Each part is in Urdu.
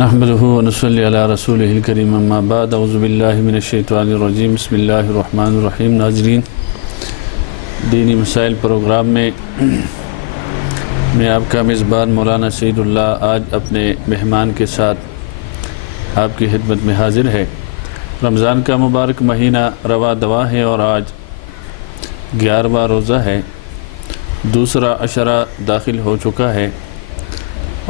نحمده ونصلي على رسوله الكريم اما بعد اعوذ باللہ من الشیطان الرجیم بسم اللہ الرحمن الرحیم۔ ناظرین، دینی مسائل پروگرام میں آپ کا میزبان مولانا سعید اللہ آج اپنے مہمان کے ساتھ آپ کی خدمت میں حاضر ہے۔ رمضان کا مبارک مہینہ رواں دواں ہے اور آج 11واں روزہ ہے، دوسرا عشرہ داخل ہو چکا ہے،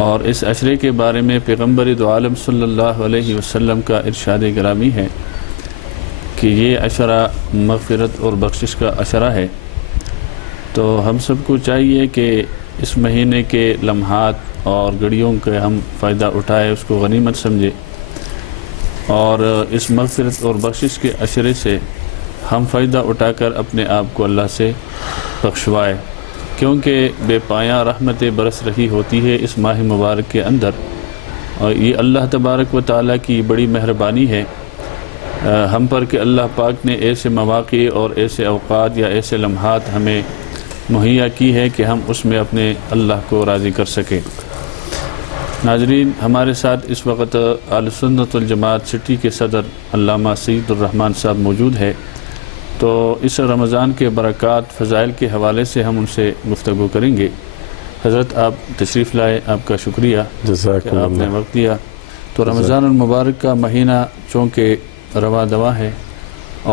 اور اس عشرے کے بارے میں پیغمبر دو عالم صلی اللہ علیہ وسلم کا ارشاد گرامی ہے کہ یہ عشرہ مغفرت اور بخشش کا عشرہ ہے۔ تو ہم سب کو چاہیے کہ اس مہینے کے لمحات اور گھڑیوں کے ہم فائدہ اٹھائے، اس کو غنیمت سمجھے، اور اس مغفرت اور بخشش کے عشرے سے ہم فائدہ اٹھا کر اپنے آپ کو اللہ سے بخشوائے، کیونکہ بے پایاں رحمت برس رہی ہوتی ہے اس ماہ مبارک کے اندر، اور یہ اللہ تبارک و تعالیٰ کی بڑی مہربانی ہے ہم پر کہ اللہ پاک نے ایسے مواقع اور ایسے اوقات یا ایسے لمحات ہمیں مہیا کی ہے کہ ہم اس میں اپنے اللہ کو راضی کر سکیں۔ ناظرین، ہمارے ساتھ اس وقت اہل سنت والجماعت سٹی کے صدر علامہ سعید الرحمن صاحب موجود ہے، تو اس رمضان کے برکات فضائل کے حوالے سے ہم ان سے گفتگو کریں گے۔ حضرت، آپ تشریف لائے، آپ کا شکریہ کہ آپ نے وقت دیا۔ تو رمضان المبارک کا مہینہ چونکہ رواں دواں ہے،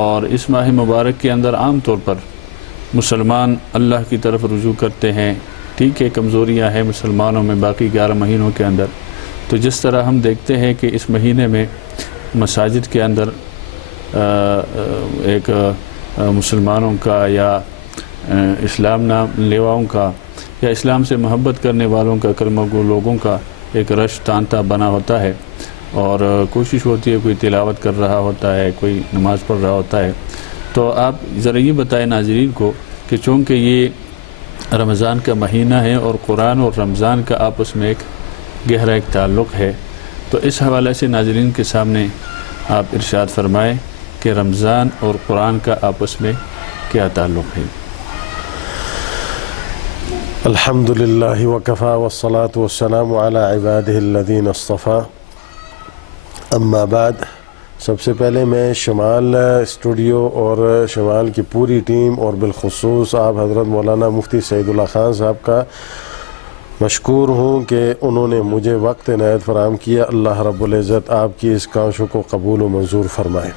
اور اس ماہ مبارک کے اندر عام طور پر مسلمان اللہ کی طرف رجوع کرتے ہیں۔ ٹھیک ہے، کمزوریاں ہیں مسلمانوں میں باقی 11 مہینوں کے اندر، تو جس طرح ہم دیکھتے ہیں کہ اس مہینے میں مساجد کے اندر ایک مسلمانوں کا یا اسلام نام لیواؤں کا یا اسلام سے محبت کرنے والوں کا، کلمہ گو لوگوں کا ایک رش تانتا بنا ہوتا ہے، اور کوشش ہوتی ہے، کوئی تلاوت کر رہا ہوتا ہے، کوئی نماز پڑھ رہا ہوتا ہے۔ تو آپ ذرا یہ بتائیں ناظرین کو کہ چونکہ یہ رمضان کا مہینہ ہے اور قرآن اور رمضان کا آپس میں ایک گہرا ایک تعلق ہے، تو اس حوالے سے ناظرین کے سامنے آپ ارشاد فرمائیں کہ رمضان اور قرآن کا آپس میں کیا تعلق ہے؟ الحمدللہ وکفا والصلاة والسلام علی عبادہ الذین اصطفیٰ، اما بعد۔ سب سے پہلے میں شمال اسٹوڈیو اور شمال کی پوری ٹیم اور بالخصوص آپ حضرت مولانا مفتی سعید اللہ خان صاحب کا مشکور ہوں کہ انہوں نے مجھے وقت عنایت فراہم کیا۔ اللہ رب العزت آپ کی اس کاوشوں کو قبول و منظور فرمائے۔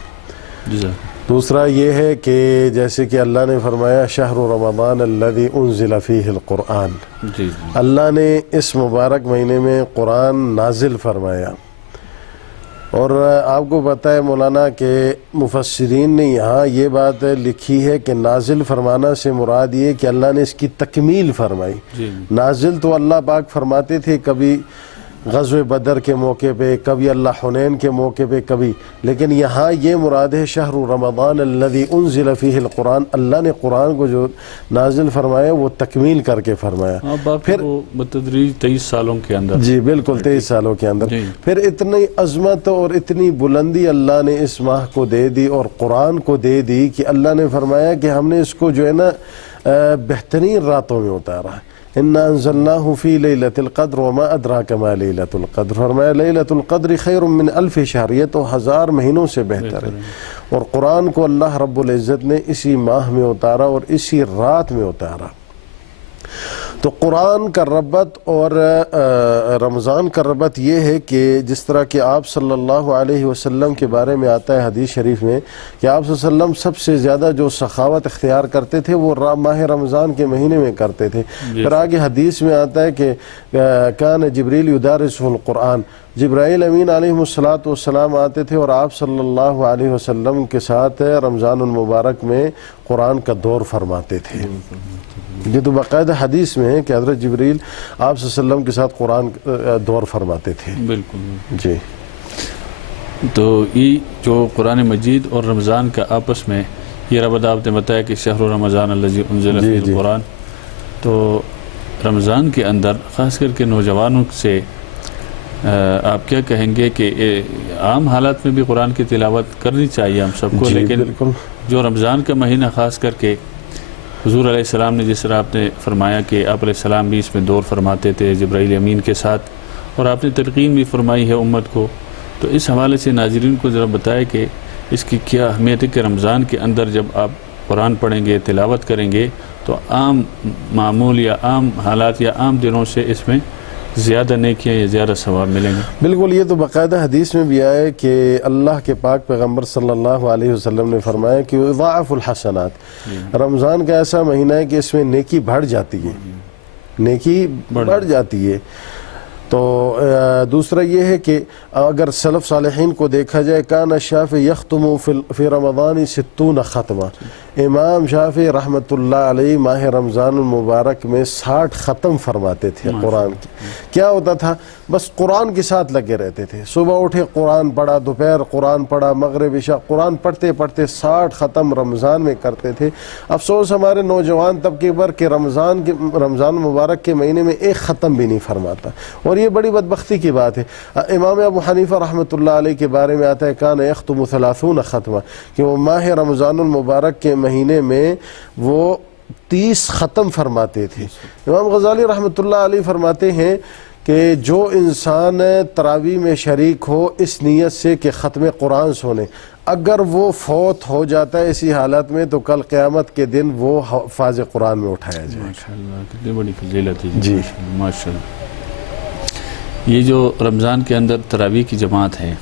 دوسرا یہ ہے کہ جیسے کہ اللہ نے فرمایا شہر رمضان الذی انزل فیہ القرآن، اللہ نے اس مبارک مہینے میں قرآن نازل فرمایا، اور آپ کو پتہ ہے مولانا کہ مفسرین نے یہاں یہ بات لکھی ہے کہ نازل فرمانا سے مراد یہ کہ اللہ نے اس کی تکمیل فرمائی۔ نازل تو اللہ پاک فرماتے تھے کبھی غزوہ بدر کے موقع پہ، کبھی اللہ حنین کے موقع پہ، کبھی، لیکن یہاں یہ مراد ہے شہر رمضان الذی انزل فیہ القرآن، اللہ نے قرآن کو جو نازل فرمایا وہ تکمیل کر کے فرمایا، پھر بتدریج 23 سالوں کے اندر، جی بالکل 23 سالوں کے اندر، پھر اتنی عظمت اور اتنی بلندی اللہ نے اس ماہ کو دے دی اور قرآن کو دے دی کہ اللہ نے فرمایا کہ ہم نے اس کو جو ہے نا بہترین راتوں میں اتارا۔ اِنَّا أَنزَلْنَاهُ فِي لَيْلَةِ الْقَدْرِ وَمَا أَدْرَاكَ مَا لَيْلَةُ الْقَدْرِ، فرمایا لَيْلَةُ الْقَدْرِ خَيْرٌ مِّنْ أَلْفِ شَهْرٍ، یہ تو 1000 مہینوں سے بہتر ہے، اور قرآن کو اللہ رب العزت نے اسی ماہ میں اتارا اور اسی رات میں اتارا۔ تو قرآن کا ربط اور رمضان کا ربط یہ ہے کہ جس طرح کہ آپ صلی اللہ علیہ وسلم کے بارے میں آتا ہے حدیث شریف میں کہ آپ صلی اللہ علیہ وسلم سب سے زیادہ جو سخاوت اختیار کرتے تھے وہ ماہ رمضان کے مہینے میں کرتے تھے۔ پھر آگے حدیث میں آتا ہے کہ کان جبریل یدارسہ القرآن، جبرائیل امین علیہ السلام آتے تھے اور آپ صلی اللہ علیہ وسلم کے ساتھ رمضان المبارک میں قرآن کا دور فرماتے تھے۔ یہ تو باقاعدہ حدیث میں ہے کہ حضرت جبریل آپ صلی اللہ علیہ وسلم کے ساتھ قرآن دور فرماتے تھے۔ بالکل جی۔ تو یہ جو قرآن مجید اور رمضان کا آپس میں یہ ربط آپ نے بتایا کہ شہر رمضان الذی انزل فیہ القرآن، تو رمضان کے اندر خاص کر کے نوجوانوں سے آپ کیا کہیں گے کہ عام حالات میں بھی قرآن کی تلاوت کرنی چاہیے ہم سب کو، لیکن جو رمضان کا مہینہ خاص کر کے حضور علیہ السلام نے جس طرح آپ نے فرمایا کہ آپ علیہ السلام بھی اس میں دور فرماتے تھے جبرائیل امین کے ساتھ، اور آپ نے تلقین بھی فرمائی ہے امت کو. تو اس حوالے سے ناظرین کو ذرا بتائے کہ اس کی کیا اہمیت ہے کہ رمضان کے اندر جب آپ قرآن پڑھیں گے، تلاوت کریں گے، تو عام معمول یا عام حالات یا عام دنوں سے اس میں زیادہ نیکیاں یا زیادہ ثواب ملیں گے. بالکل، یہ تو باقاعدہ حدیث میں بھی آئے کہ اللہ کے پاک پیغمبر صلی اللہ علیہ وسلم نے فرمایا کہ یضاعف الحسنات. رمضان کا ایسا مہینہ ہے کہ اس میں نیکی بڑھ جاتی ہے، نیکی بڑھ جاتی ہے. تو دوسرا یہ ہے کہ اگر سلف صالحین کو دیکھا جائے، کان الشافعی یختم فی رمضان 60 ختمہ. امام شافعی رحمۃ اللہ علیہ ماہ رمضان المبارک میں 60 ختم فرماتے تھے قرآن کی. کیا ہوتا تھا؟ بس قرآن کے ساتھ لگے رہتے تھے. صبح اٹھے قرآن پڑھا، دوپہر قرآن پڑھا، مغرب عشاء قرآن پڑھتے پڑھتے 60 ختم رمضان میں کرتے تھے. افسوس ہمارے نوجوان طبقے پر کہ رمضان مبارک کے مہینے میں ایک ختم بھی نہیں فرماتا، اور یہ بڑی بدبختی کی بات ہے. امام ابو حنیفہ رحمۃ اللہ علیہ کے بارے میں آتا ہے کان یختم 30 ختمہ، کہ وہ ماہ رمضان المبارک کے مہینے میں وہ 30 ختم فرماتے تھے. امام غزالی رحمۃ اللہ علیہ فرماتے ہیں کہ جو انسان تراویح میں شریک ہو اس نیت سے کہ ختم قرآن سنے، اگر وہ فوت ہو جاتا ہے اسی حالت میں تو کل قیامت کے دن وہ حفاظ قرآن میں اٹھایا جائے. ماشاءاللہ، کتنی بڑی فضیلت ہے جی. ماشاءاللہ. یہ جو رمضان کے اندر تراویح کی جماعت ہے،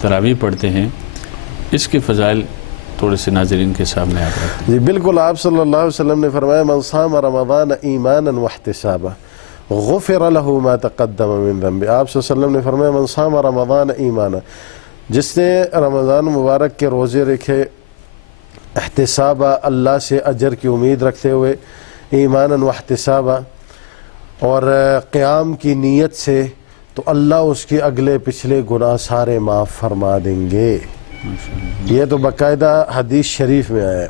تراویح پڑھتے ہیں، اس کے فضائل تھوڑے سے ناظرین کے سامنے آپ رکھتے ہیں. جی بالکل، آپ صلی اللہ علیہ وسلم نے فرمایا من صام رمضان ایمانا واحتسابا غفر له ما تقدم من ذنبه. آپ صلی اللہ علیہ وسلم نے فرمایا من صام رمضان ایمانا، جس نے رمضان مبارک کے روزے رکھے احتسابا، اللہ سے اجر کی امید رکھتے ہوئے، ایمانا واحتسابا، اور قیام کی نیت سے، تو اللہ اس کے اگلے پچھلے گناہ سارے معاف فرما دیں گے. یہ تو باقاعدہ حدیث شریف میں آیا ہے.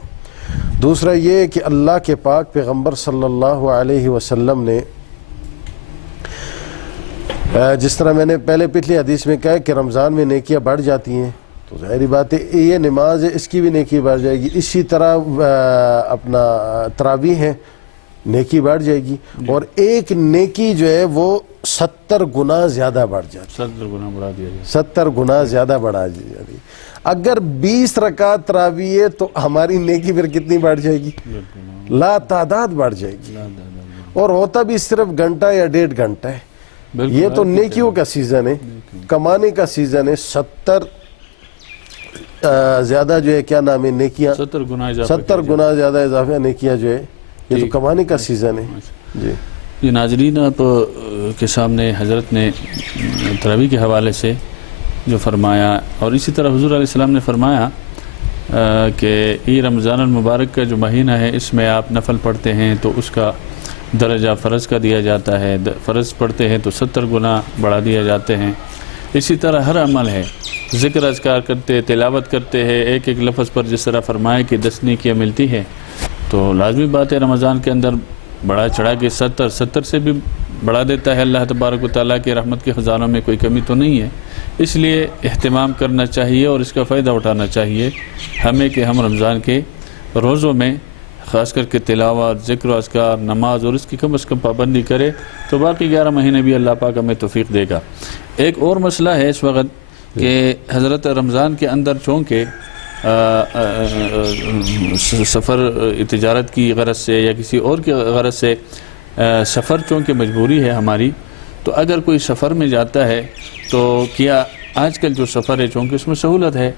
دوسرا یہ کہ اللہ کے پاک پیغمبر صلی اللہ علیہ وسلم نے، جس طرح میں نے پہلے پچھلی حدیث میں کہا کہ رمضان میں نیکیاں بڑھ جاتی ہیں، تو ظاہری بات ہے یہ نماز ہے، اس کی بھی نیکی بڑھ جائے گی. اسی طرح اپنا تراویح ہے، نیکی بڑھ جائے گی، اور ایک نیکی جو ہے وہ 70 گنا زیادہ بڑھ جاتی ہے. 70 گنا بڑھا دیا جائے. 70 گنا زیادہ بڑھا جاتی. اگر 20 رکعت تراویح ہے تو ہماری نیکی پھر کتنی بڑھ جائے گی؟ لا تعداد بڑھ جائے گی. اور ہوتا بھی صرف گھنٹہ یا 1.5 گھنٹہ ہے. یہ تو نیکیوں کا سیزن ہے، کمانے کا سیزن ہے. 70 زیادہ جو ہے کیا نام ہے نیکیاں، 70 گنا زیادہ اضافہ نیکیاں جو ہے، یہ تو کمانے کا سیزن ہے. جی یہ ناظرین آپ کے سامنے حضرت نے تراویح کے حوالے سے جو فرمایا، اور اسی طرح حضور علیہ السلام نے فرمایا کہ یہ رمضان المبارک کا جو مہینہ ہے اس میں آپ نفل پڑھتے ہیں تو اس کا درجہ فرض کا دیا جاتا ہے، فرض پڑھتے ہیں تو 70 گنا بڑھا دیا جاتے ہیں. اسی طرح ہر عمل ہے، ذکر اذکار کرتے، تلاوت کرتے ہیں، ایک ایک لفظ پر جس طرح فرمایا کہ 10 نیکیاں ملتی ہے. تو لازمی بات ہے رمضان کے اندر بڑا چڑھا کے 70 سے بھی بڑھا دیتا ہے اللہ تبارک و تعالیٰ کے رحمت کے خزانوں میں کوئی کمی تو نہیں ہے. اس لیے اہتمام کرنا چاہیے اور اس کا فائدہ اٹھانا چاہیے ہمیں کہ ہم رمضان کے روزوں میں خاص کر کے تلاوت، ذکر و اذکار، نماز اور اس کی کم از کم پابندی کرے تو باقی 11 مہینے بھی اللہ پاک ہمیں توفیق دے گا. ایک اور مسئلہ ہے اس وقت کہ حضرت رمضان کے اندر چونکہ سفر تجارت کی غرض سے یا کسی اور کی غرض سے سفر چونکہ مجبوری ہے ہماری، تو اگر کوئی سفر میں جاتا ہے تو کیا آج کل جو سفر ہے چونکہ اس میں سہولت ہے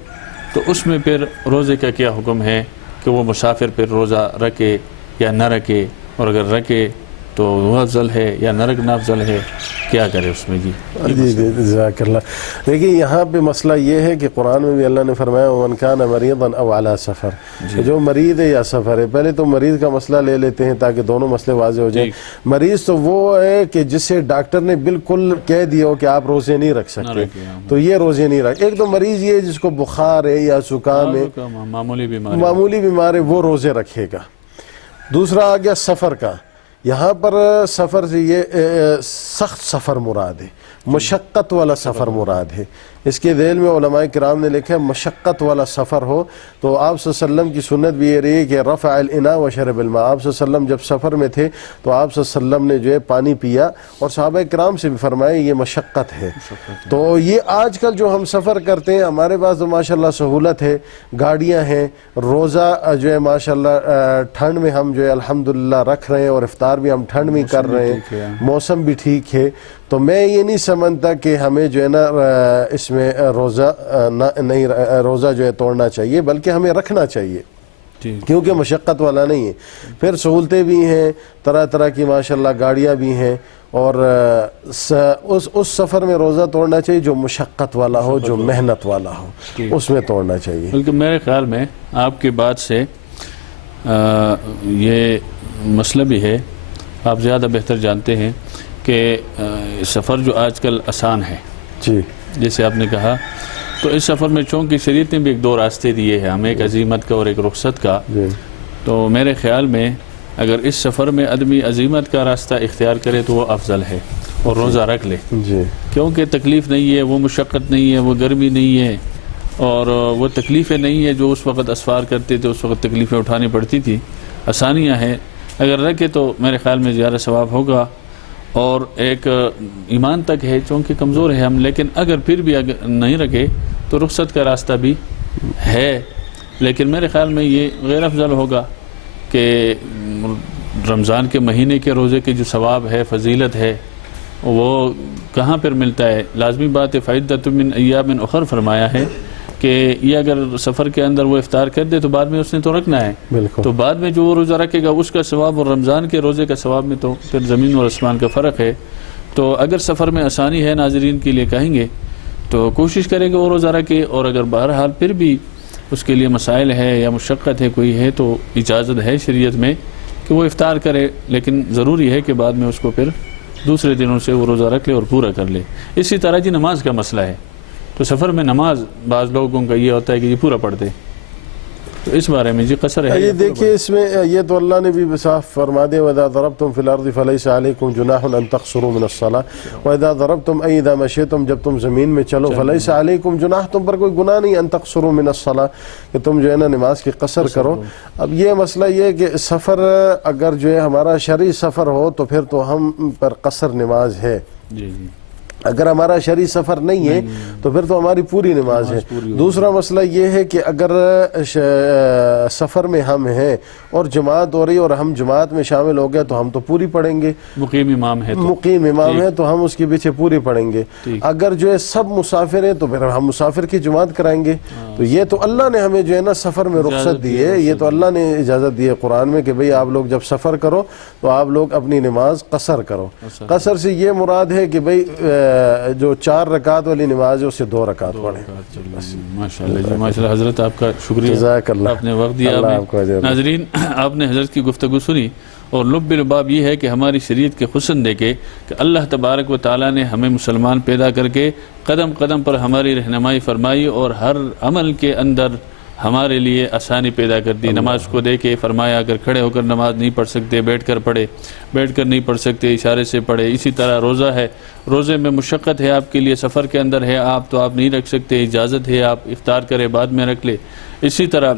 تو اس میں پھر روزے کا کیا حکم ہے کہ وہ مسافر پھر روزہ رکھے یا نہ رکھے، اور اگر رکھے تو وہ افضل ہے یا نہ رکھنا افضل ہے، کیا کرے اس میں؟ جی جزاک اللہ. دیکھیے یہاں پہ مسئلہ یہ ہے کہ قرآن میں بھی اللہ نے فرمایا وَمَنْ كَانَ مَرِيضًا أَوْ عَلَى سَفَرٍ، جو مریض ہے یا سفر ہے. پہلے تو مریض کا مسئلہ لے لیتے ہیں تاکہ دونوں مسئلے واضح ہو جائیں. مریض تو وہ ہے کہ جسے ڈاکٹر نے بالکل کہہ دیا ہو کہ آپ روزے نہیں رکھ سکتے تو یہ روزے نہیں رکھ. ایک تو مریض یہ جس کو بخار ہے یا زکام ہے، معمولی بیمار ہے، وہ روزے رکھے گا. دوسرا آ گیا سفر کا. یہاں پر سفر سے یہ سخت سفر مراد ہے، مشقت والا سفر مراد ہے. اس کے ذیل میں علماء کرام نے لکھا ہے مشقت والا سفر ہو تو آپ صلی اللہ علیہ وسلم کی سنت بھی یہ رہی ہے کہ رفع الاناء وشرب الماء. آپ صلی اللہ علیہ وسلم جب سفر میں تھے تو آپ صلی اللہ علیہ وسلم نے جو ہے پانی پیا, اور صحابہ کرام سے بھی فرمایا یہ مشقت ہے. تو یہ آج کل جو ہم سفر کرتے ہیں ہمارے پاس تو ماشاءاللہ سہولت ہے, گاڑیاں ہیں, روزہ جو ہے ماشاءاللہ ٹھنڈ میں ہم جو ہے الحمدللہ رکھ رہے ہیں, اور افطار بھی ہم ٹھنڈ میں کر رہے ہیں, موسم بھی ٹھیک ہے. تو میں یہ نہیں سمجھتا کہ ہمیں جو ہے نا اس میں روزہ جو ہے توڑنا چاہیے, بلکہ ہمیں رکھنا چاہیے کیونکہ مشقت والا نہیں ہے. پھر سہولتیں بھی ہیں, طرح طرح کی ماشاءاللہ گاڑیاں بھی ہیں, اور اس سفر میں روزہ توڑنا چاہیے جو مشقت والا ہو, جو محنت والا ہو, اس میں توڑنا چاہیے. بلکہ میرے خیال میں آپ کی بات سے یہ مسئلہ بھی ہے, آپ زیادہ بہتر جانتے ہیں کہ سفر جو آج کل آسان ہے, جی جیسے آپ نے کہا, تو اس سفر میں چونکہ شریعت نے بھی ایک دو راستے دیے ہیں ہمیں, ایک عزیمت کا اور ایک رخصت کا. تو میرے خیال میں اگر اس سفر میں آدمی عزیمت کا راستہ اختیار کرے تو وہ افضل ہے, اور روزہ رکھ لے, کیونکہ تکلیف نہیں ہے, وہ مشقت نہیں ہے, وہ گرمی نہیں ہے, اور وہ تکلیفیں نہیں ہیں جو اس وقت اسفار کرتے تھے, اس وقت تکلیفیں اٹھانی پڑتی تھی. آسانیاں ہیں, اگر رکھے تو میرے خیال میں زیادہ ثواب ہوگا. اور ایک ایمان تک ہے, چونکہ کمزور ہے ہم, لیکن اگر پھر بھی اگر نہیں رکھے تو رخصت کا راستہ بھی ہے. لیکن میرے خیال میں یہ غیر افضل ہوگا کہ رمضان کے مہینے کے روزے کے جو ثواب ہے, فضیلت ہے, وہ کہاں پر ملتا ہے. لازمی بات ہے فعدۃ من ایام اخر فرمایا ہے کہ یہ اگر سفر کے اندر وہ افطار کر دے تو بعد میں اس نے تو رکھنا ہے, تو بعد میں جو وہ روزہ رکھے گا اس کا ثواب اور رمضان کے روزے کا ثواب میں تو پھر زمین اور آسمان کا فرق ہے. تو اگر سفر میں آسانی ہے ناظرین کے لیے کہیں گے تو کوشش کرے کہ وہ روزہ رکھے, اور اگر بہرحال پھر بھی اس کے لیے مسائل ہے یا مشقت ہے کوئی ہے تو اجازت ہے شریعت میں کہ وہ افطار کرے, لیکن ضروری ہے کہ بعد میں اس کو پھر دوسرے دنوں سے وہ روزہ رکھ لے اور پورا کر لے. اسی طرح جی نماز کا مسئلہ ہے, تو سفر میں نماز بعض لوگوں کا یہ ہوتا ہے کہ یہ پورا پڑھ دے, تو اس بارے میں جی قصر ہے. یہ دیکھیے اس میں یہ تو اللہ نے بھی صاف فرما دیا وَإِذَا ضَرَبْتُمْ فِي الْأَرْضِ فَلَيْسَ عَلَيْكُمْ جُنَاحٌ أَن تَقْصُرُوا مِنَ الصَّلَاةِ وَإِذَا ضَرَبْتُمْ أَيْ إِذَا مَشِيتُمْ جب تم زمین میں چلو فَلَيْسَ عَلَيْكُمْ جُنَاحٌ تم پر کوئی گناہ نہیں أَن تَقْصُرُوا مِنَ الصَّلَاةِ کہ تم جو ہے نا نماز کی قصر کرو. اب یہ مسئلہ یہ ہے کہ سفر اگر جو ہے ہمارا شرعی سفر ہو تو پھر تو ہم پر قصر نماز ہے. اگر ہمارا شرعی سفر نہیں ہے تو پھر تو ہماری پوری نماز ہے. دوسرا مسئلہ یہ ہے کہ اگر سفر میں ہم ہیں اور جماعت ہو رہی اور ہم جماعت میں شامل ہو گئے تو ہم تو پوری پڑھیں گے, مقیم امام ہے تو ہم اس کے پیچھے پوری پڑھیں گے. اگر جو ہے سب مسافر ہیں تو پھر ہم مسافر کی جماعت کرائیں گے. تو یہ تو اللہ نے ہمیں جو ہے نا سفر میں رخصت دی ہے, یہ تو اللہ نے اجازت دی ہے قرآن میں کہ بھئی آپ لوگ جب سفر کرو تو آپ لوگ اپنی نماز قصر کرو. قصر سے یہ مراد ہے کہ بھئی جو 4 رکعت والی نماز ہے اسے 2 رکعت پڑھیں. ماشاءاللہ جی ماشاءاللہ. حضرت آپ کا شکریہ, جزاک اللہ, آپ نے وقت دیا. ناظرین آپ نے حضرت کی گفتگو سنی, اور لب لباب یہ ہے کہ ہماری شریعت کے حسن دیکھے کہ اللہ تبارک و تعالیٰ نے ہمیں مسلمان پیدا کر کے قدم قدم پر ہماری رہنمائی فرمائی, اور ہر عمل کے اندر ہمارے لیے آسانی پیدا کر دی. نماز کو دے کے فرمایا اگر کھڑے ہو کر نماز نہیں پڑھ سکتے بیٹھ کر پڑھے, بیٹھ کر نہیں پڑھ سکتے اشارے سے پڑھے. اسی طرح روزہ ہے, روزے میں مشقت ہے آپ کے لیے, سفر کے اندر ہے آپ تو آپ نہیں رکھ سکتے, اجازت ہے آپ افطار کرے بعد میں رکھ لے. اسی طرح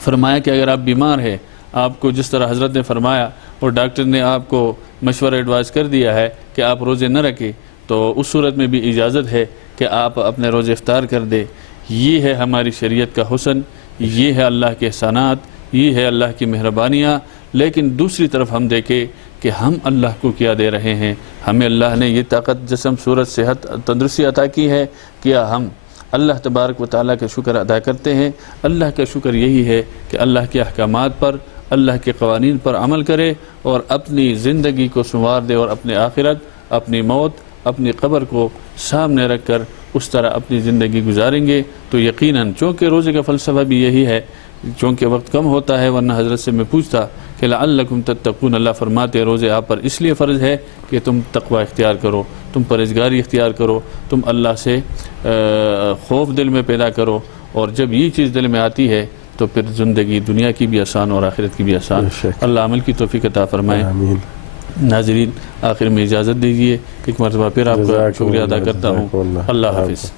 فرمایا کہ اگر آپ بیمار ہیں, آپ کو جس طرح حضرت نے فرمایا اور ڈاکٹر نے آپ کو مشورہ ایڈوائز کر دیا ہے کہ آپ روزے نہ رکھیں, تو اس صورت میں بھی اجازت ہے کہ آپ اپنے روزے افطار کر دیں. یہ ہے ہماری شریعت کا حسن, یہ ہے اللہ کے احسانات, یہ ہے اللہ کی مہربانیاں. لیکن دوسری طرف ہم دیکھیں کہ ہم اللہ کو کیا دے رہے ہیں. ہمیں اللہ نے یہ طاقت, جسم, صورت, صحت, تندرستی عطا کی ہے, کیا ہم اللہ تبارک و تعالیٰ کا شکر ادا کرتے ہیں؟ اللہ کا شکر یہی ہے کہ اللہ کے احکامات پر, اللہ کے قوانین پر عمل کرے اور اپنی زندگی کو سنوار دے, اور اپنے آخرت, اپنی موت, اپنی قبر کو سامنے رکھ کر اس طرح اپنی زندگی گزاریں گے تو یقیناً, چونکہ روزے کا فلسفہ بھی یہی ہے, چونکہ وقت کم ہوتا ہے, ورنہ حضرت سے میں پوچھتا کہ لعلکم تتقون, اللہ فرماتے روزے آپ پر اس لیے فرض ہے کہ تم تقوی اختیار کرو, تم پرہیزگاری اختیار کرو, تم اللہ سے خوف دل میں پیدا کرو, اور جب یہ چیز دل میں آتی ہے تو پھر زندگی دنیا کی بھی آسان اور آخرت کی بھی آسان. اللہ عمل کی توفیق عطا فرمائے. ناظرین آخر میں اجازت دیجیے کہ ایک مرتبہ پھر آپ کا شکریہ ادا کرتا ہوں. اللہ حافظ.